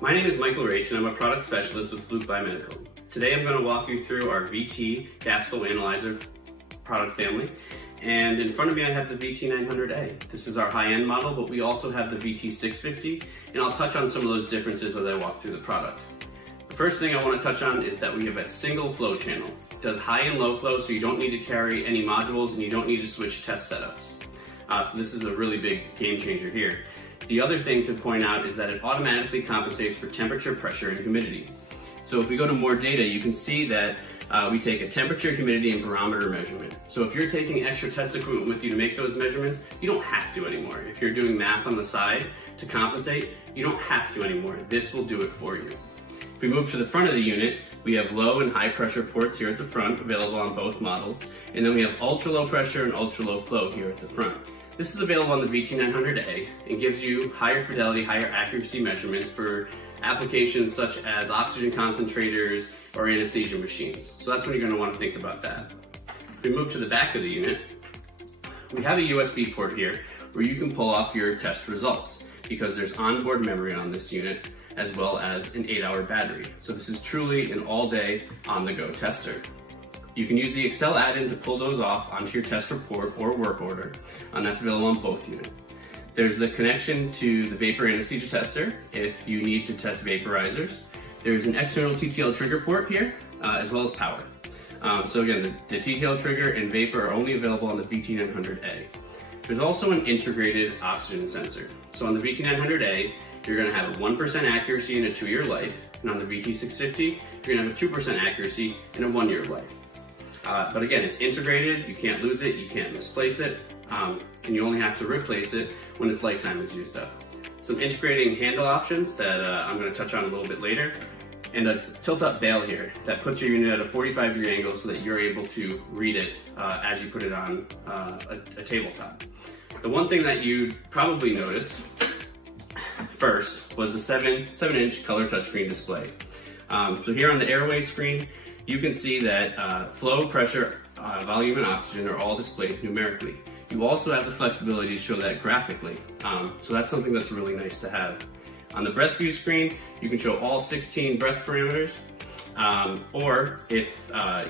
My name is Michael Raich and I'm a product specialist with Fluke Biomedical. Today I'm going to walk you through our VT gas flow analyzer product family. And in front of me I have the VT900A. This is our high-end model, but we also have the VT650, and I'll touch on some of those differences as I walk through the product. The first thing I want to touch on is that we have a single flow channel. It does high and low flow, so you don't need to carry any modules and you don't need to switch test setups. So this is a really big game changer here. The other thing to point out is that it automatically compensates for temperature, pressure, and humidity. So if we go to more data, you can see that we take a temperature, humidity, and barometer measurement. So if you're taking extra test equipment with you to make those measurements, you don't have to anymore. If you're doing math on the side to compensate, you don't have to anymore. This will do it for you. If we move to the front of the unit, we have low and high pressure ports here at the front, available on both models. And then we have ultra low pressure and ultra low flow here at the front. This is available on the VT900A and gives you higher fidelity, higher accuracy measurements for applications such as oxygen concentrators or anesthesia machines. So that's when you're going to want to think about that. If we move to the back of the unit, we have a USB port here where you can pull off your test results because there's onboard memory on this unit as well as an 8-hour battery. So this is truly an all-day on-the-go tester. You can use the Excel add-in to pull those off onto your test report or work order, and that's available on both units. There's the connection to the vapor anesthesia tester if you need to test vaporizers. There's an external TTL trigger port here, as well as power. So again, the TTL trigger and vapor are only available on the VT900A. There's also an integrated oxygen sensor. So on the VT900A, you're going to have a 1% accuracy and a 2-year life, and on the VT650, you're going to have a 2% accuracy and a 1-year life. But again, it's integrated, you can't lose it, you can't misplace it, and you only have to replace it when its lifetime is used up. Some integrating handle options that I'm going to touch on a little bit later, and a tilt-up bail here that puts your unit at a 45-degree angle so that you're able to read it as you put it on a tabletop. The one thing that you'd probably notice first was the 7-inch color touchscreen display. So here on the airway screen, you can see that flow, pressure, volume, and oxygen are all displayed numerically. You also have the flexibility to show that graphically, so that's something that's really nice to have. On the breath view screen, you can show all 16 breath parameters, or if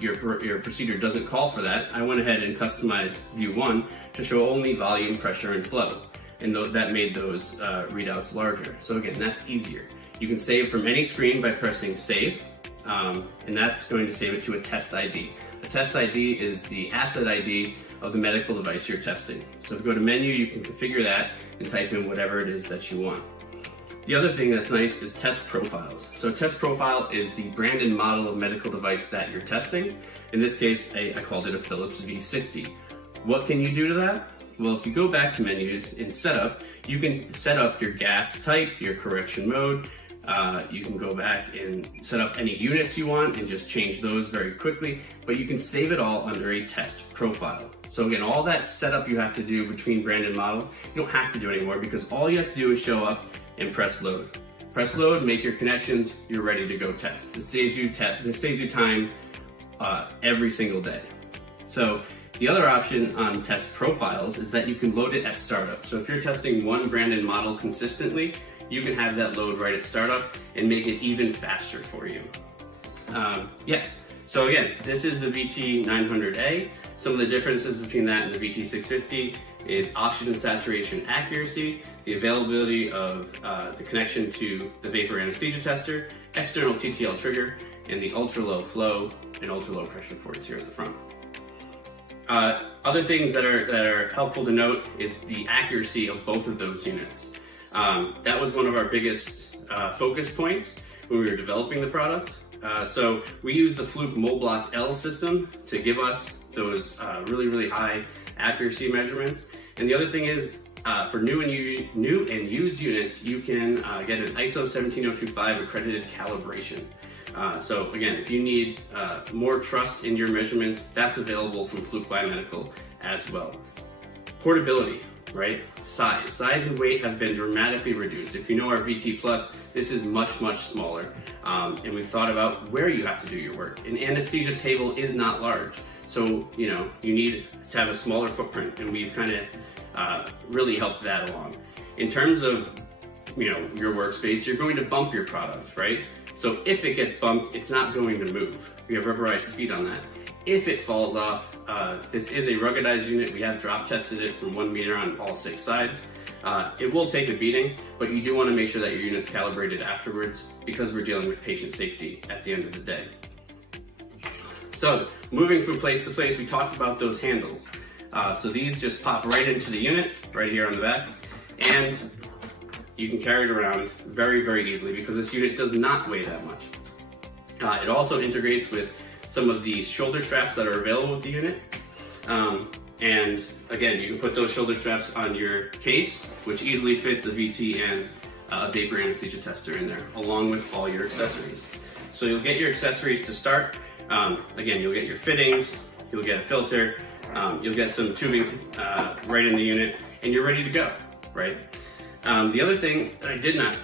your procedure doesn't call for that, I went ahead and customized view 1 to show only volume, pressure, and flow, and that made those readouts larger. So again, that's easier. You can save from any screen by pressing save, and that's going to save it to a test ID. A test ID is the asset ID of the medical device you're testing. So if you go to menu, you can configure that and type in whatever it is that you want. The other thing that's nice is test profiles. So a test profile is the brand and model of medical device that you're testing. In this case, I called it a Philips V60. What can you do to that? Well, if you go back to menus in setup, you can set up your gas type, your correction mode. You can go back and set up any units you want and just change those very quickly, but you can save it all under a test profile. So again, all that setup you have to do between brand and model, you don't have to do anymore because all you have to do is show up and press load. Press load, make your connections, you're ready to go test. This saves you time every single day. So the other option on test profiles is that you can load it at startup. So if you're testing one brand and model consistently, you can have that load right at startup and make it even faster for you. So again, this is the VT900A. Some of the differences between that and the VT650 is oxygen saturation accuracy, the availability of the connection to the vapor anesthesia tester, external TTL trigger, and the ultra low flow and ultra low pressure ports here at the front. Other things that are helpful to note is the accuracy of both of those units. That was one of our biggest focus points when we were developing the product. So we used the Fluke Moldblock L system to give us those really high accuracy measurements. And the other thing is, for new and used units, you can get an ISO 17025 accredited calibration. So again, if you need more trust in your measurements, that's available from Fluke Biomedical as well. Portability, right? Size and weight have been dramatically reduced. If you know our VT Plus, this is much smaller. And we've thought about where you have to do your work. An anesthesia table is not large. So, you need to have a smaller footprint, and we've kind of really helped that along. In terms of your workspace, you're going to bump your product, right? So if it gets bumped, it's not going to move. We have rubberized feet on that. If it falls off, this is a ruggedized unit. We have drop tested it from 1 meter on all 6 sides. It will take a beating, but you do want to make sure that your unit's calibrated afterwards because we're dealing with patient safety at the end of the day. So moving from place to place, we talked about those handles. So these just pop right into the unit, right here on the back, and you can carry it around very, very easily because this unit does not weigh that much. It also integrates with some of the shoulder straps that are available with the unit. And again, you can put those shoulder straps on your case, which easily fits a VT and a vapor anesthesia tester in there, along with all your accessories. So you'll get your accessories to start. Again, you'll get your fittings, you'll get a filter, you'll get some tubing right in the unit, and you're ready to go, right? The other thing that I did not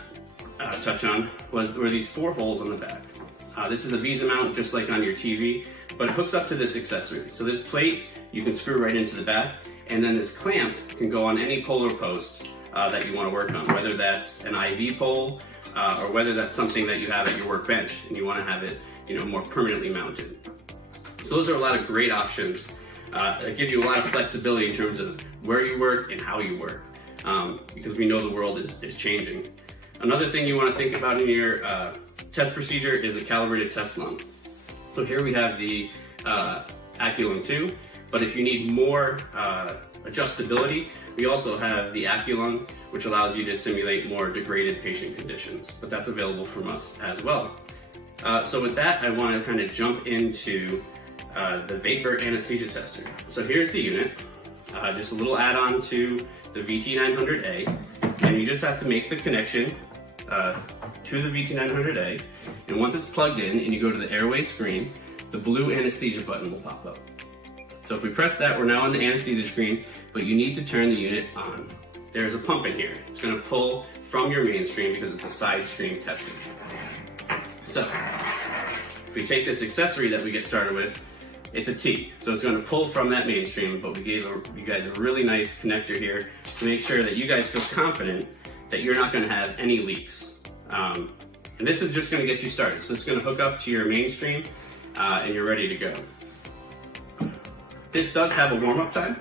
touch on were these 4 holes on the back. This is a visa mount, just like on your TV, but it hooks up to this accessory. So this plate, you can screw right into the back, and then this clamp can go on any polar post that you want to work on, whether that's an IV pole or whether that's something that you have at your workbench and you want to have it, more permanently mounted. So those are a lot of great options that give you a lot of flexibility in terms of where you work and how you work, because we know the world is changing. Another thing you want to think about in your test procedure is a calibrated test lung. So here we have the Acculung 2, but if you need more adjustability, we also have the Acculung, which allows you to simulate more degraded patient conditions, but that's available from us as well. So with that, I want to kind of jump into the vapor anesthesia tester. So here's the unit, just a little add-on to the VT900A, and you just have to make the connection to the VT900A, and once it's plugged in and you go to the airway screen, the blue anesthesia button will pop up. So if we press that, we're now on the anesthesia screen, but you need to turn the unit on. There's a pump in here. It's going to pull from your mainstream because it's a side stream testing. So if we take this accessory that we get started with, it's a T, so it's going to pull from that mainstream, but we gave you guys a really nice connector here to make sure that you guys feel confident that you're not going to have any leaks. And this is just going to get you started. So it's going to hook up to your mainstream and you're ready to go. This does have a warm-up time.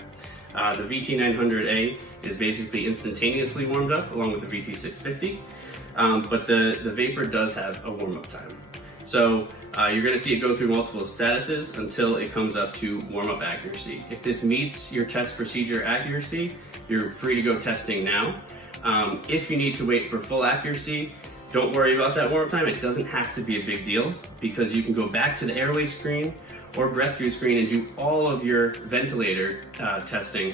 The VT900A is basically instantaneously warmed up along with the VT650, but the Vapor does have a warm-up time. So you're going to see it go through multiple statuses until it comes up to warm-up accuracy. If this meets your test procedure accuracy, you're free to go testing now. If you need to wait for full accuracy, don't worry about that warm-up time. It doesn't have to be a big deal because you can go back to the airway screen or breath through screen and do all of your ventilator testing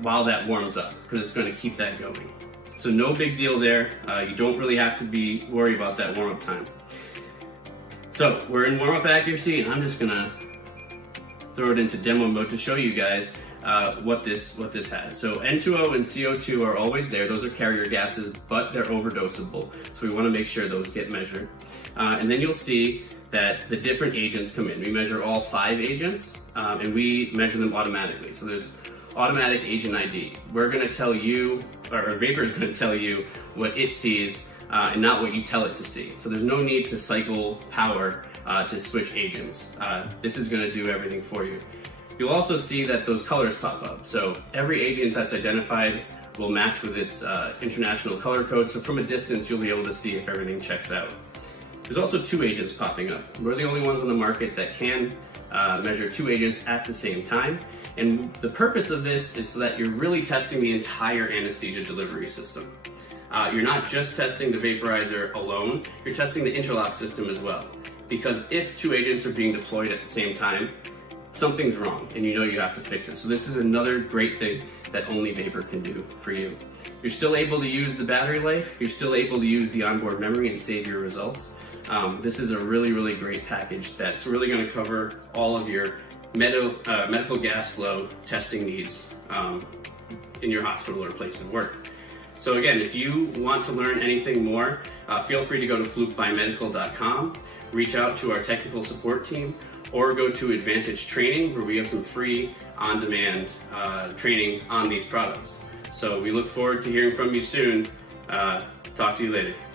while that warms up, because it's going to keep that going. So no big deal there. You don't really have to worry about that warm-up time. So we're in warm-up accuracy, and I'm just going to throw it into demo mode to show you guys what this has. So N2O and CO2 are always there. Those are carrier gases, but they're overdosable. So we want to make sure those get measured. And then you'll see that the different agents come in. We measure all 5 agents, and we measure them automatically. So there's automatic agent ID. We're going to tell you, or Vapor is going to tell you what it sees and not what you tell it to see. So there's no need to cycle power to switch agents. This is going to do everything for you. You'll also see that those colors pop up. So every agent that's identified will match with its international color code. So from a distance, you'll be able to see if everything checks out. There's also 2 agents popping up. We're the only ones on the market that can measure 2 agents at the same time. And the purpose of this is so that you're really testing the entire anesthesia delivery system. You're not just testing the vaporizer alone, you're testing the interlock system as well. Because if 2 agents are being deployed at the same time, something's wrong and you know you have to fix it. So this is another great thing that only Vapor can do for you. You're still able to use the battery life, you're still able to use the onboard memory and save your results. This is a really, really great package that's really going to cover all of your medical gas flow testing needs in your hospital or place of work. So again, if you want to learn anything more, feel free to go to flukebiomedical.com, reach out to our technical support team, or go to Advantage Training, where we have some free on-demand training on these products. So we look forward to hearing from you soon Talk to you later.